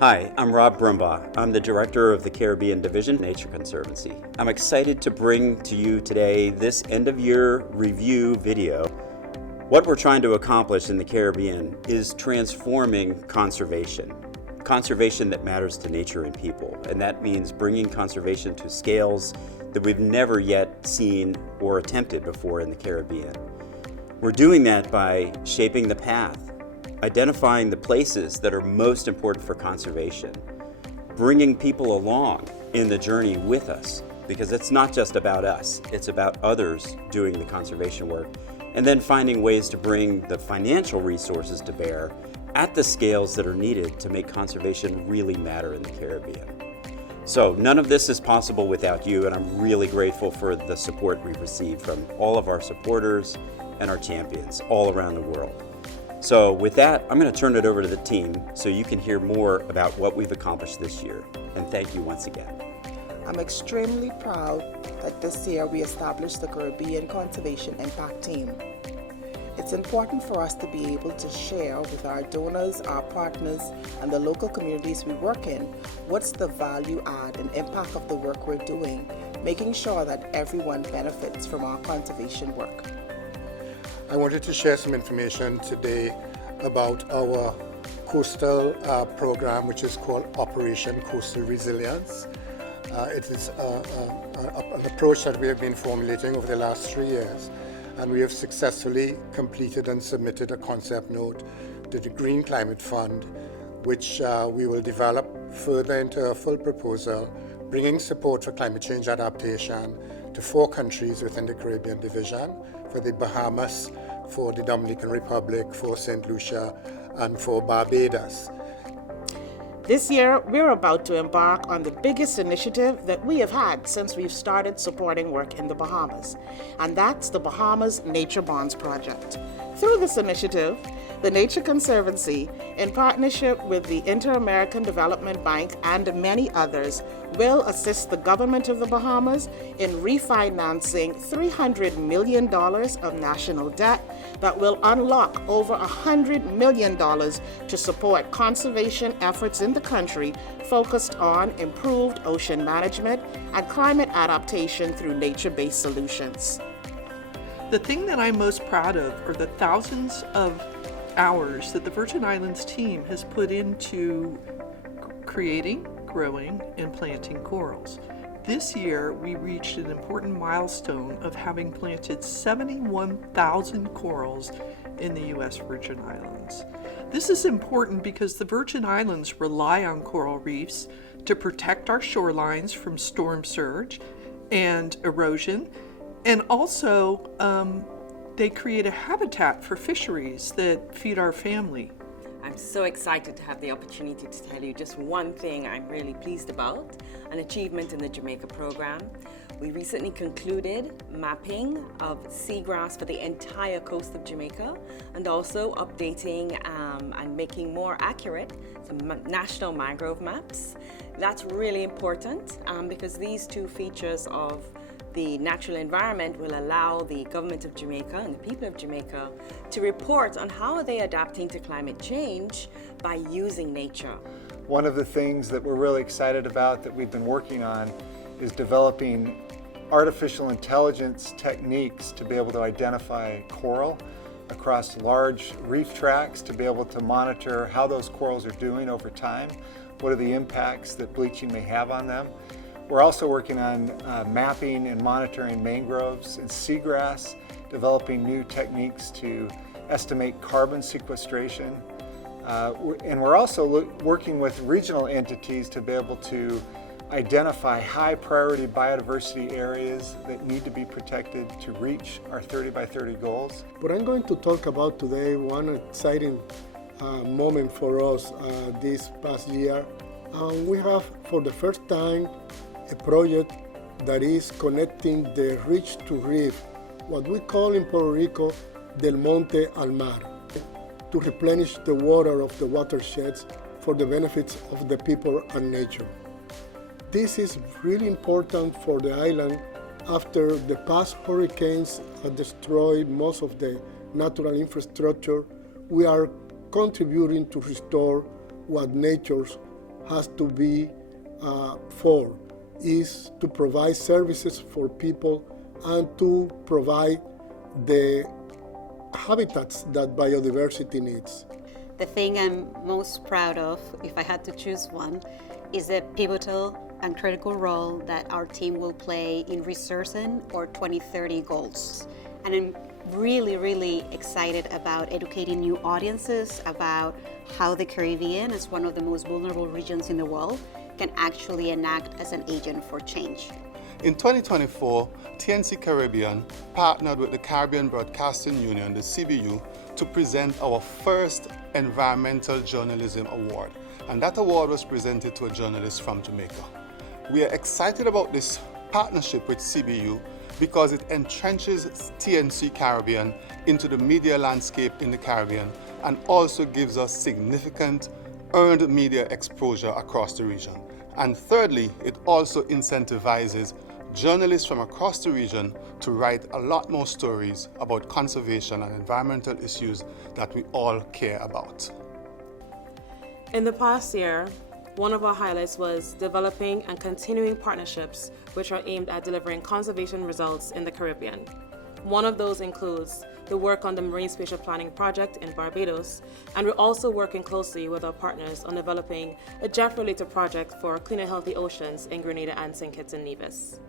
Hi, I'm Rob Brumbaugh. I'm the Director of the Caribbean Division, Nature Conservancy. I'm excited to bring to you today this end-of-year review video. What we're trying to accomplish in the Caribbean is transforming conservation. Conservation that matters to nature and people, and that means bringing conservation to scales that we've never yet seen or attempted before in the Caribbean. We're doing that by shaping the path, identifying the places that are most important for conservation, bringing people along in the journey with us, because it's not just about us, it's about others doing the conservation work, and then finding ways to bring the financial resources to bear at the scales that are needed to make conservation really matter in the Caribbean. So none of this is possible without you, and I'm really grateful for the support we've received from all of our supporters and our champions all around the world. So with that, I'm going to turn it over to the team so you can hear more about what we've accomplished this year. And thank you once again. I'm extremely proud that this year we established the Caribbean Conservation Impact Team. It's important for us to be able to share with our donors, our partners, and the local communities we work in what's the value add and impact of the work we're doing, making sure that everyone benefits from our conservation work. I wanted to share some information today about our coastal program, which is called Operation Coastal Resilience. It is an approach that we have been formulating over the last 3 years, and we have successfully completed and submitted a concept note to the Green Climate Fund, which we will develop further into a full proposal, bringing support for climate change adaptation to 4 countries within the Caribbean division: for the Bahamas, for the Dominican Republic, for St. Lucia, and for Barbados. This year, we're about to embark on the biggest initiative that we have had since we've started supporting work in the Bahamas, and that's the Bahamas Nature Bonds Project. Through this initiative, the Nature Conservancy, in partnership with the Inter-American Development Bank and many others, will assist the government of the Bahamas in refinancing $300 million of national debt that will unlock over $100 million to support conservation efforts in the country focused on improved ocean management and climate adaptation through nature-based solutions. The thing that I'm most proud of are the thousands of hours that the Virgin Islands team has put into creating, growing, and planting corals. This year, we reached an important milestone of having planted 71,000 corals in the U.S. Virgin Islands. This is important because the Virgin Islands rely on coral reefs to protect our shorelines from storm surge and erosion, and also they create a habitat for fisheries that feed our family. I'm so excited to have the opportunity to tell you just one thing I'm really pleased about, an achievement in the Jamaica program. We recently concluded mapping of seagrass for the entire coast of Jamaica, and also updating and making more accurate some national mangrove maps. That's really important because these 2 features of the natural environment will allow the government of Jamaica and the people of Jamaica to report on how they're adapting to climate change by using nature. One of the things that we're really excited about that we've been working on is developing artificial intelligence techniques to be able to identify coral across large reef tracts, to be able to monitor how those corals are doing over time, what are the impacts that bleaching may have on them. We're also working on mapping and monitoring mangroves and seagrass, developing new techniques to estimate carbon sequestration. And we're also working with regional entities to be able to identify high priority biodiversity areas that need to be protected to reach our 30 by 30 goals. What I'm going to talk about today, one exciting moment for us this past year. We have for the first time a project that is connecting the ridge to reef, what we call in Puerto Rico del monte al mar, to replenish the water of the watersheds for the benefits of the people and nature. This is really important for the island after the past hurricanes have destroyed most of the natural infrastructure. We are contributing to restore what nature has to be for is to provide services for people and to provide the habitats that biodiversity needs. The thing I'm most proud of, if I had to choose one, is the pivotal and critical role that our team will play in resourcing our 2030 goals. And I'm really excited about educating new audiences about how the Caribbean, as one of the most vulnerable regions in the world, can actually enact as an agent for change. In 2024, TNC Caribbean partnered with the Caribbean Broadcasting Union, the CBU, to present our first Environmental Journalism Award. And that award was presented to a journalist from Jamaica. We are excited about this partnership with CBU because it entrenches TNC Caribbean into the media landscape in the Caribbean and also gives us significant earned media exposure across the region. And thirdly, it also incentivizes journalists from across the region to write a lot more stories about conservation and environmental issues that we all care about. In the past year, one of our highlights was developing and continuing partnerships which are aimed at delivering conservation results in the Caribbean. One of those includes the work on the Marine Spatial Planning Project in Barbados, and we're also working closely with our partners on developing a JEF-related project for clean and healthy oceans in Grenada and St. Kitts and Nevis.